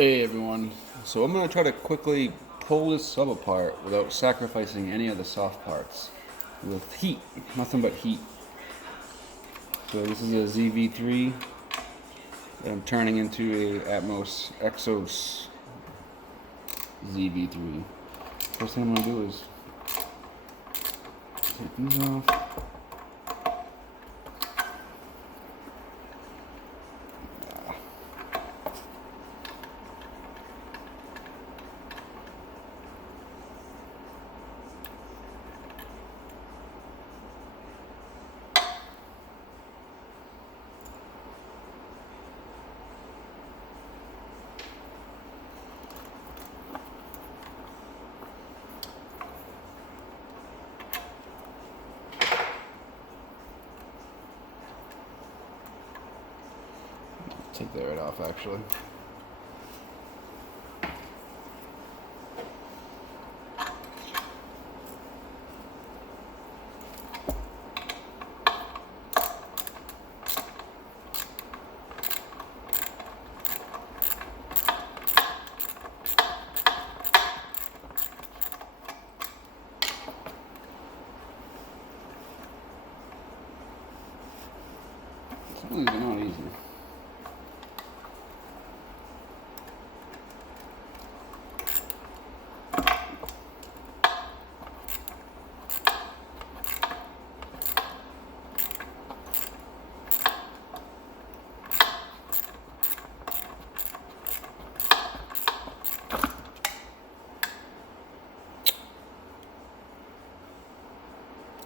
Hey everyone, so I'm going to try to quickly pull this sub apart without sacrificing any of the soft parts with heat, nothing but heat. So this is a ZV3 that I'm turning into a Atmos Exos ZV3. First thing I'm going to do is take these off. Take that right off actually. It's really not easy.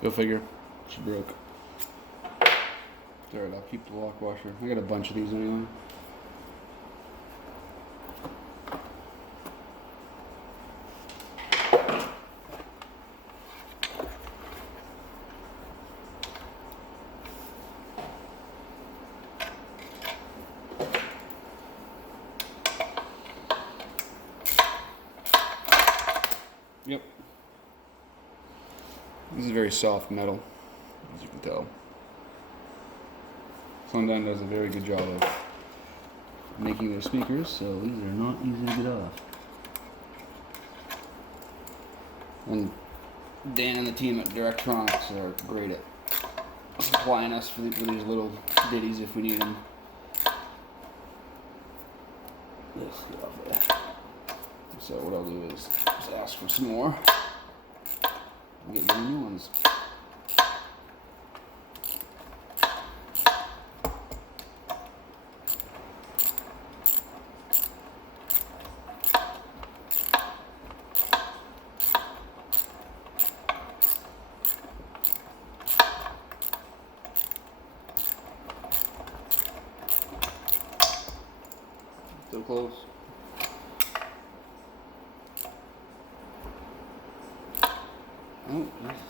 Go figure. She broke. Alright, I'll keep the lock washer. I got a bunch of these anyway. Yep. This is very soft metal, as you can tell. Sundown does a very good job of making their speakers, so these are not easy to get off. And Dan and the team at Directronics are great at supplying us for these little ditties if we need them. Let's get off there. So what I'll do is just ask for some more and get new ones. So close. Oh, Jesus.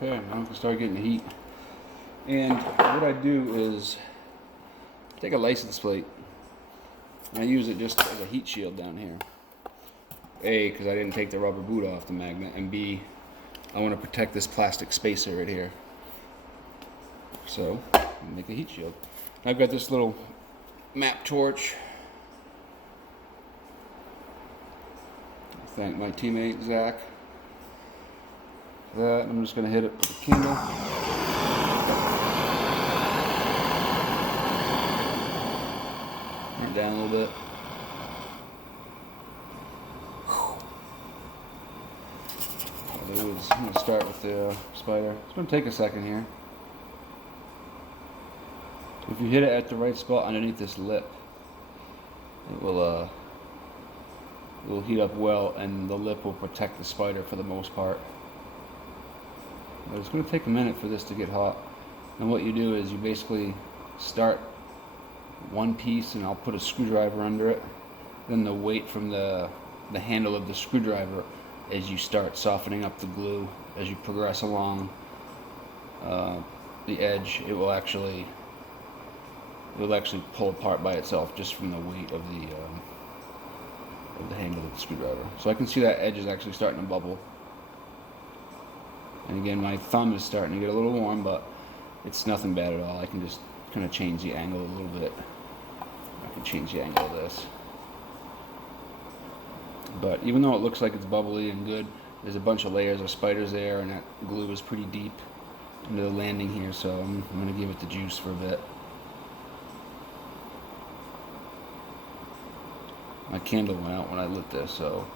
Okay, now I can start getting the heat. And what I do is take a license plate and I use it just as a heat shield down here. A, because I didn't take the rubber boot off the magnet, and B, I want to protect this plastic spacer right here. So, I'll make a heat shield. I've got this little map torch. I thank my teammate Zach. That, I'm just going to hit it with a candle. Turn it down a little bit. What I'll do is I'm going to start with the spider. It's going to take a second here. If you hit it at the right spot underneath this lip, it will heat up well, and the lip will protect the spider for the most part. But it's going to take a minute for this to get hot. And what you do is you basically start one piece, and I'll put a screwdriver under it. Then the weight from the the handle of the screwdriver as you start softening up the glue. As you progress along the edge, it will actually pull apart by itself just from the weight of the handle of the screwdriver. So I can see that edge is actually starting to bubble. And again, my thumb is starting to get a little warm, but it's nothing bad at all. I can just kind of change the angle a little bit. I can change the angle of this. But even though it looks like it's bubbly and good, there's a bunch of layers of spiders there, and that glue is pretty deep into the landing here, so I'm going to give it the juice for a bit. My candle went out when I lit this, so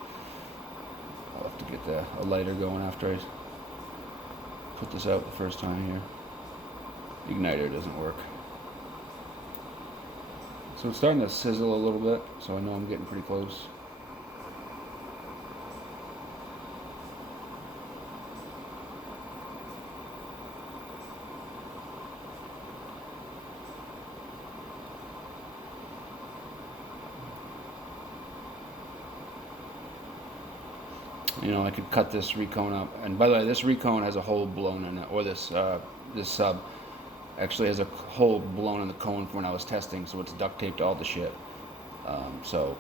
I'll have to get a lighter going after I put this out the first time here. The igniter doesn't work. So it's starting to sizzle a little bit, so I know I'm getting pretty close. You know, I could cut this recone up, and by the way, this recone has a hole blown in it, or this sub actually has a hole blown in the cone from when I was testing, so it's duct taped all the shit. So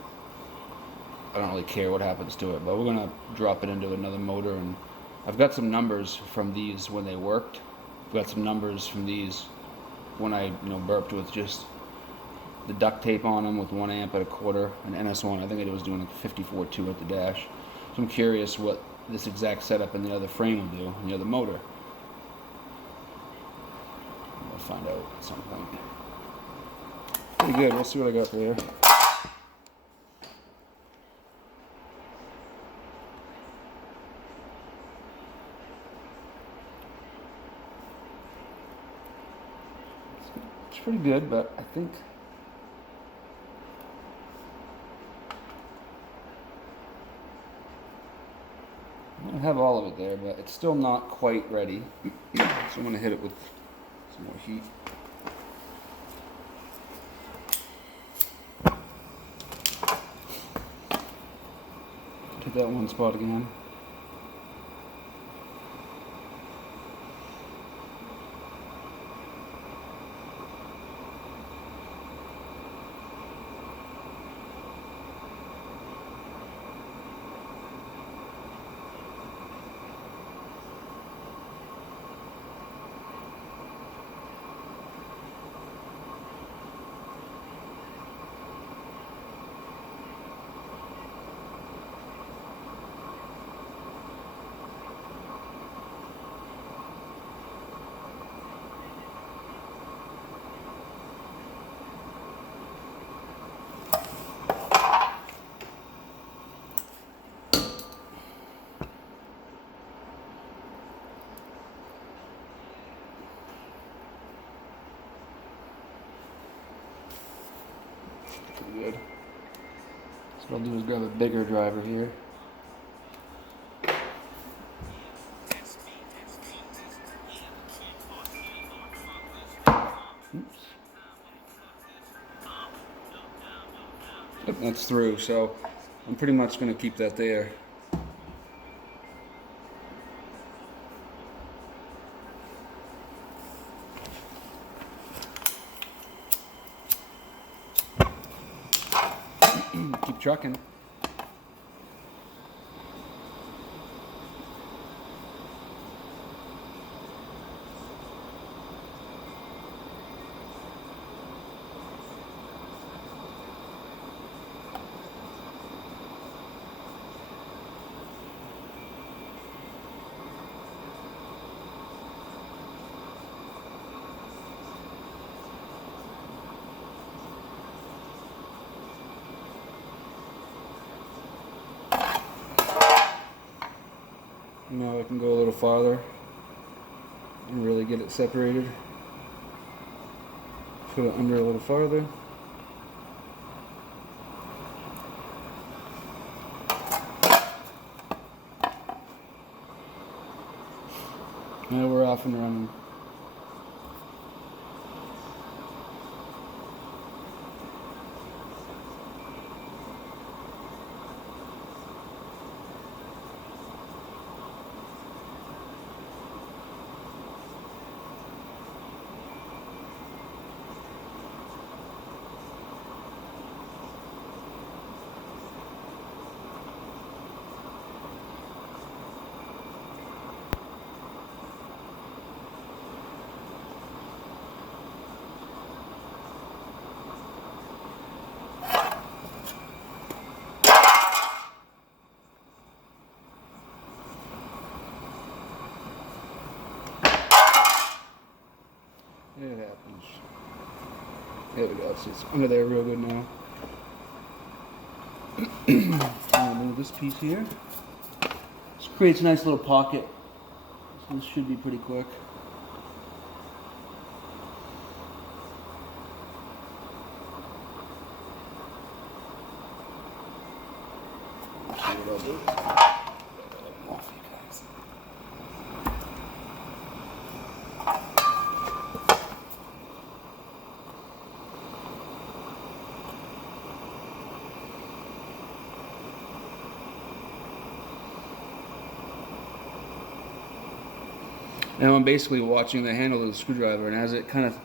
I don't really care what happens to it, but we're gonna drop it into another motor, and I've got some numbers from these when they worked. I've got some numbers from these when I burped with just the duct tape on them with 1 amp at a quarter, an NS1. I think it was doing like 54.2 at the dash. So I'm curious what this exact setup in the other frame will do, in the other motor. We'll find out at some point. Pretty good. We'll see what I got there. It's pretty good, but I think I don't have all of it there, but it's still not quite ready. So I'm going to hit it with some more heat. Hit that one spot again. Pretty good. So what I'll do is grab a bigger driver here. Oops. Yep, that's through, so I'm pretty much going to keep that there. Keep trucking. Now I can go a little farther and really get it separated. Put it under a little farther. Now we're off and running. It happens. There we go. See, it's under there real good now. I'll move this piece here. This creates a nice little pocket. So this should be pretty quick. See what I'll do. Now I'm basically watching the handle of the screwdriver, and as it kind of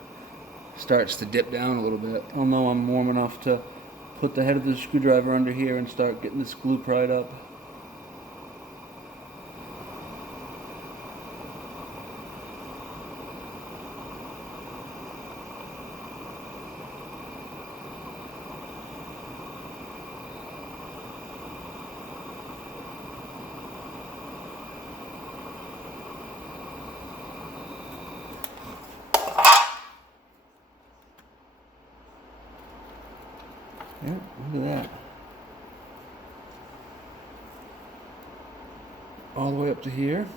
starts to dip down a little bit, I'll know I'm warm enough to put the head of the screwdriver under here and start getting this glue pried up. Yeah, look at that. All the way up to here.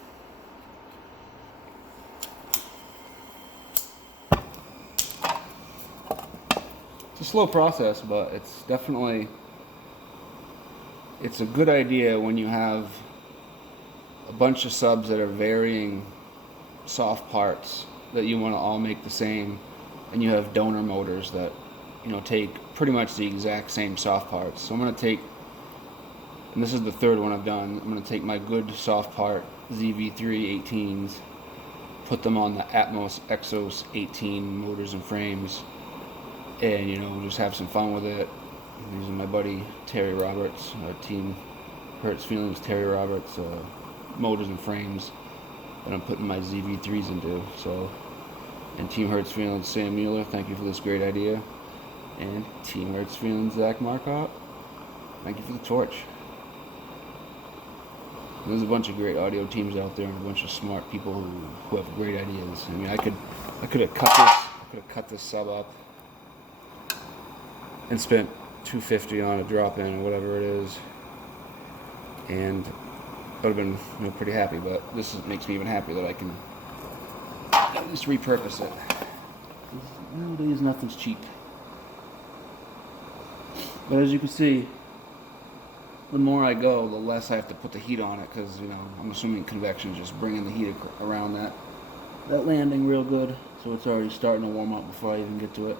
It's a slow process, but it's definitely, it's a good idea when you have a bunch of subs that are varying soft parts that you want to all make the same, and you have donor motors that, you know, take pretty much the exact same soft parts. So I'm going to take, and this is the third one I've done, I'm going to take my good soft part Zv3 18s, put them on the Atmos Exos 18 motors and frames, and, you know, just have some fun with it. I'm using my buddy Terry Roberts, our team Hurts Feelings Terry Roberts motors and frames that I'm putting my Zv3s into. So, and Team Hurts Feelings Sam Mueller, thank you for this great idea. And Team Hurts Feelings Zach Marcotte, thank you for the torch. There's a bunch of great audio teams out there and a bunch of smart people who have great ideas. I mean, I could have cut this sub up and spent $250 on a drop-in or whatever it is, and I would have been, you know, pretty happy. But this makes me even happier that I can at least repurpose it. Nowadays, nothing's cheap. But as you can see, the more I go, the less I have to put the heat on it, because, you know, I'm assuming convection is just bringing the heat around that landing real good, so it's already starting to warm up before I even get to it.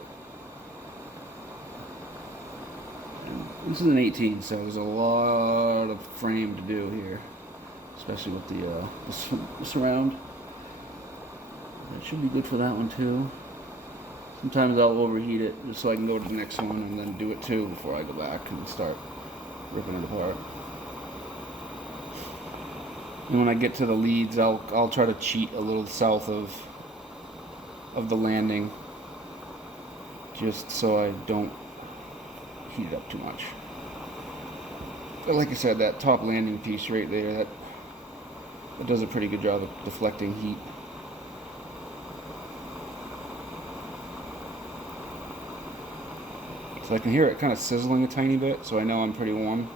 And this is an 18, so there's a lot of frame to do here, especially with the surround. That should be good for that one too. Sometimes I'll overheat it just so I can go to the next one and then do it too before I go back and start ripping it apart. And when I get to the leads, I'll try to cheat a little south of the landing, just so I don't heat it up too much. But like I said, that top landing piece right there, that does a pretty good job of deflecting heat. So I can hear it kind of sizzling a tiny bit, so I know I'm pretty warm.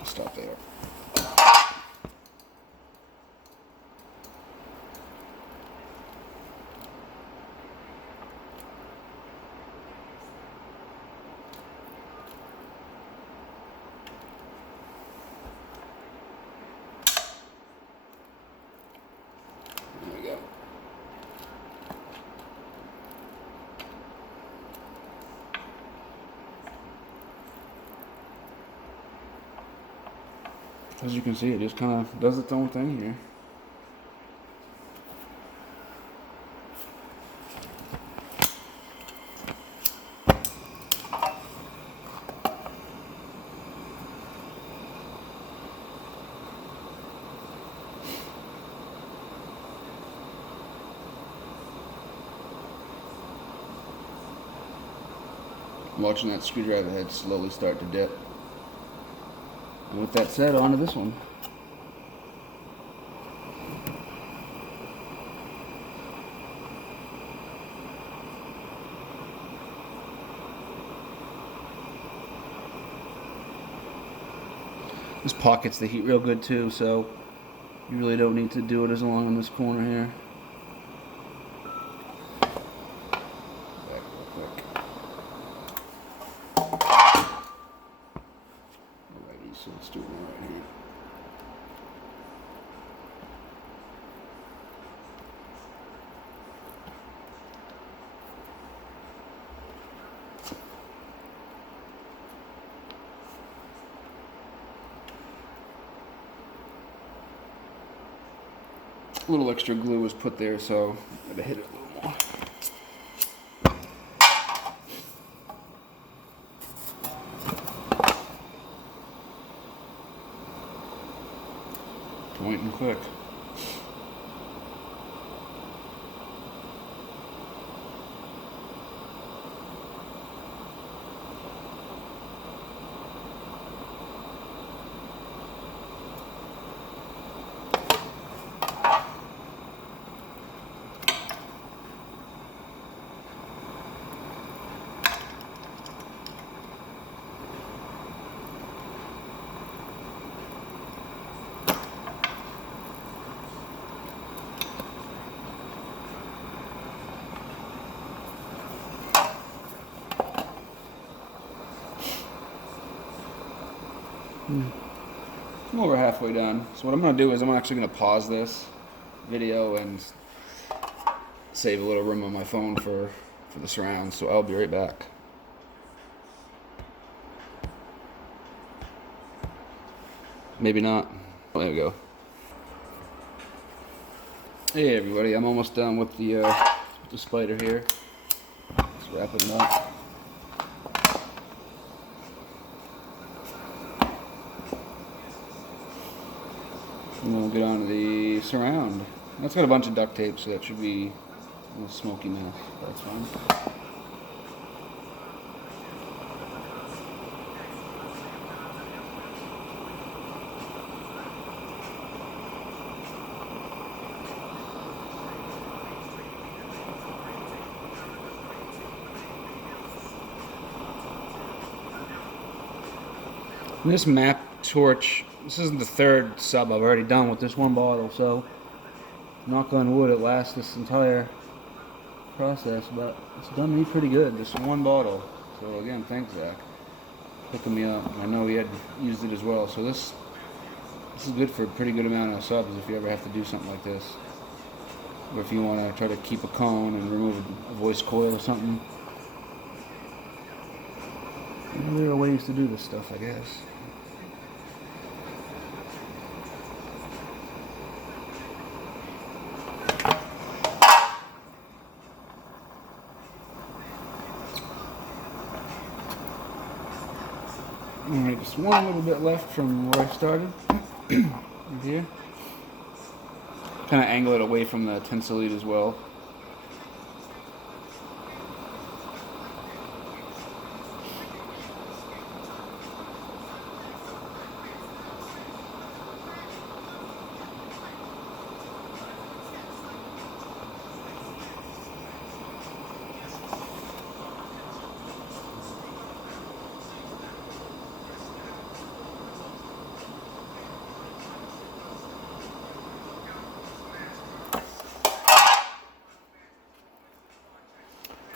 I'll stop there. There we go. As you can see, it just kind of does its own thing here. I'm watching that screwdriver head slowly start to dip. And with that said, on to this one. This pockets the heat real good too, so you really don't need to do it as long on this corner here. Back real quick. Alrighty, so let's do it right here. A little extra glue was put there, so I had to hit it a little more. Point and quick. I'm over halfway done. So what I'm going to do is I'm actually going to pause this video and save a little room on my phone for the surround. So I'll be right back. Maybe not. There we go. Hey everybody, I'm almost done with the spider here. Just wrapping it up. And then we'll get on to the surround. That's got a bunch of duct tape, so that should be a little smoky now. That's fine. And this map torch, this isn't the third sub I've already done with this one bottle, so knock on wood it lasts this entire process, but it's done me pretty good, this one bottle. So again, thanks Zach, hooking me up. I know he had used it as well, so this is good for a pretty good amount of subs if you ever have to do something like this. Or if you want to try to keep a cone and remove a voice coil or something. There are ways to do this stuff, I guess. Alright, just one little bit left from where I started. Right here. Kind of angle it away from the tinsel lead as well.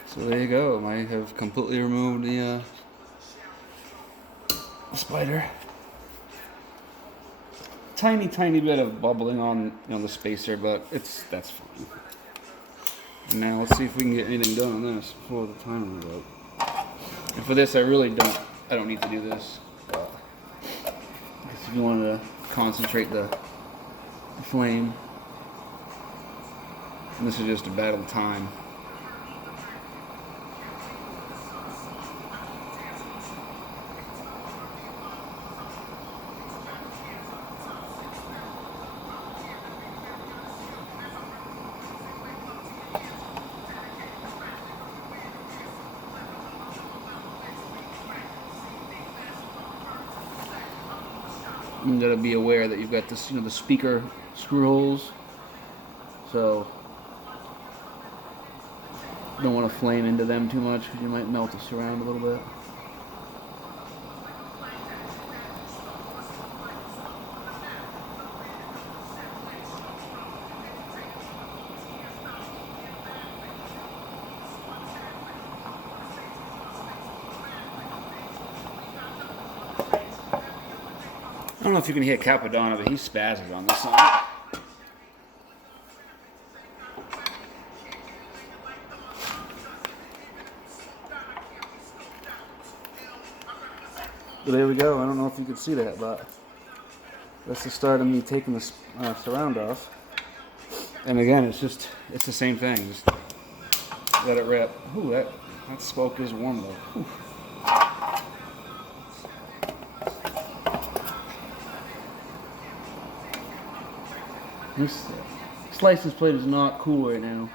So there you go. I have completely removed the spider. Tiny bit of bubbling on the spacer, but that's fine. And now let's see if we can get anything done on this before the timer runs out. And for this, I don't need to do this. But I guess if you want to concentrate the flame, and this is just a battle of time. You gotta be aware that you've got this, the speaker screw holes, so don't want to flame into them too much because you might melt the surround a little bit. don't know if you can hear Capadonna, but he spazzes on this song. But there we go. I don't know if you can see that, but that's the start of me taking the surround off. And again, it's the same thing. Just let it rip. Ooh, that smoke is warm though. Ooh. This license plate is not cool right now.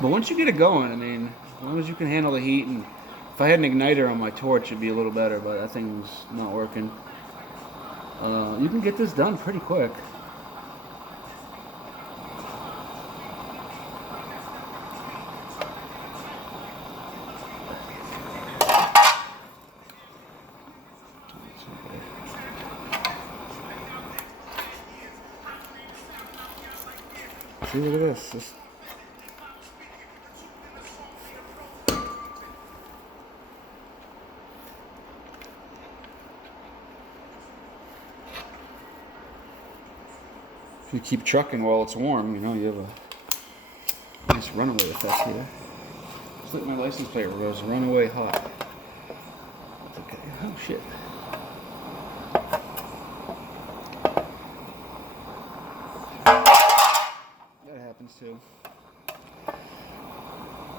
But once you get it going, I mean, as long as you can handle the heat, and if I had an igniter on my torch, it'd be a little better, but that thing's not working. You can get this done pretty quick. See, look at this. If you keep trucking while it's warm, you know, you have a nice runaway effect here. Just like my license plate goes runaway hot. It's okay. Oh shit. That happens too.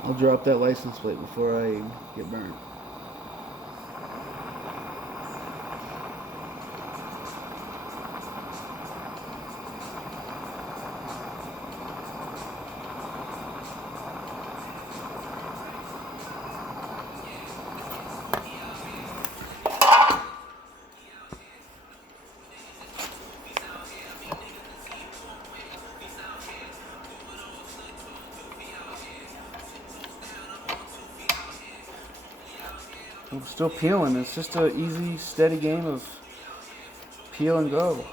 I'll drop that license plate before I get burnt. I'm still peeling. It's just an easy, steady game of peel and go.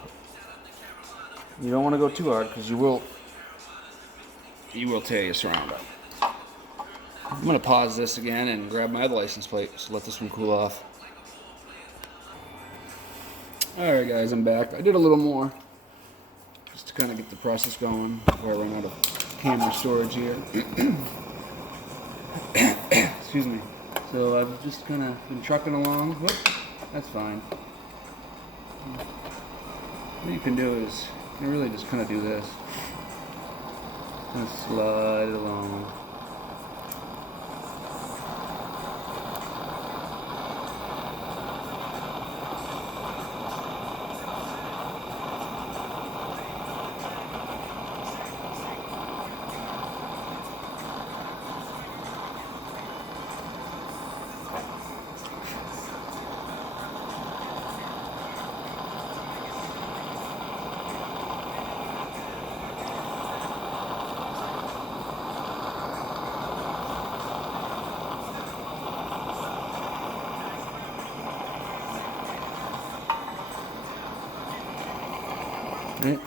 You don't want to go too hard because you will tear your surround up. I'm going to pause this again and grab my other license plate, so let this one cool off. Alright guys, I'm back. I did a little more just to kind of get the process going before I run out of camera storage here. Excuse me. So I've just kind of been trucking along. Whoop, that's fine. What you can do is, you can really just kind of do this. Kind of slide it along. Right.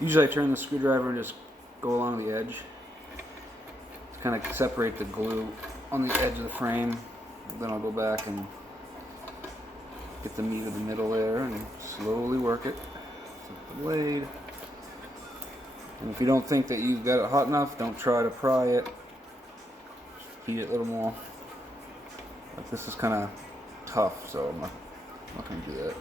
Usually I turn the screwdriver and just go along the edge to kind of separate the glue on the edge of the frame. Then I'll go back and get the meat of the middle there and slowly work it. Flip the blade. And if you don't think that you've got it hot enough, don't try to pry it. Just heat it a little more. Like this is kind of tough, so I'm not going to do that.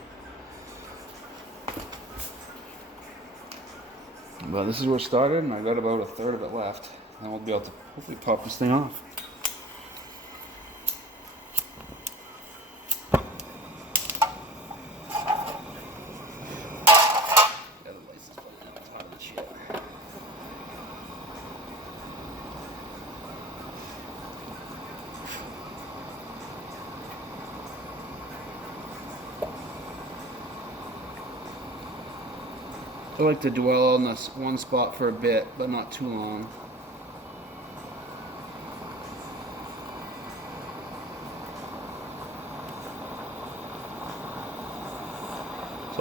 But this is where it started, and I got about a third of it left. Then we'll be able to hopefully pop this thing off. I like to dwell on this one spot for a bit, but not too long.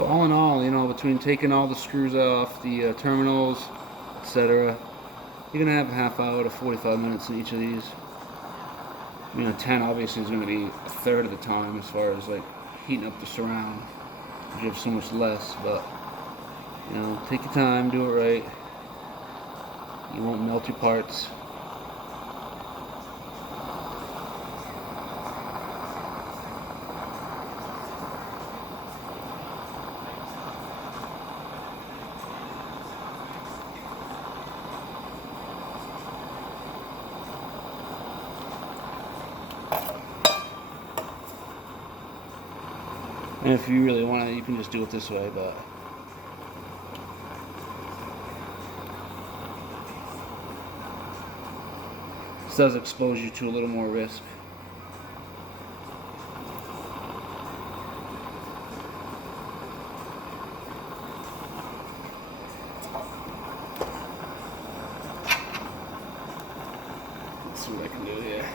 all in all, you know, between taking all the screws off the terminals, etc., you're gonna have a half hour to 45 minutes in each of these. You know, 10 obviously is gonna be a third of the time as far as like heating up the surround. You have so much less, but you know, take your time, do it right. You won't melt your parts. And if you really want to, you can just do it this way, but this does expose you to a little more risk. Let's see what I can do here.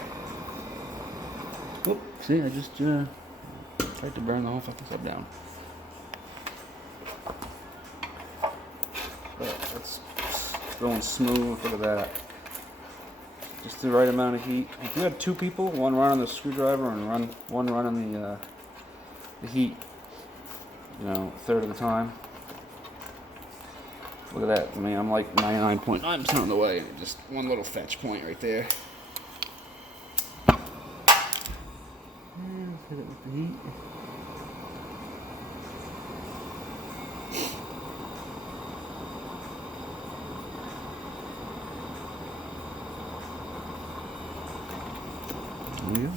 Oh, see, I just tried to burn the whole fucking stuff down. But it's going smooth. Look at that. Just the right amount of heat. If you had two people, one run on the screwdriver and one run on the heat, you know, a third of the time. Look at that. I mean, I'm like 99.9% on the way. Just one little fetch point right there. And hit it with the heat. There we go.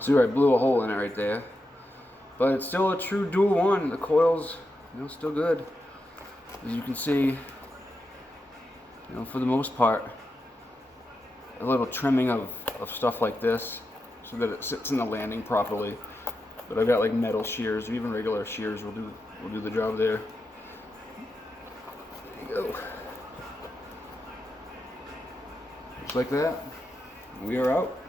See, I blew a hole in it right there, but it's still a true dual one. The coil's, you know, still good. As you can see, you know, for the most part, a little trimming of stuff like this so that it sits in the landing properly. But I've got like metal shears, or even regular shears will do the job there. There you go. Just like that. We are out.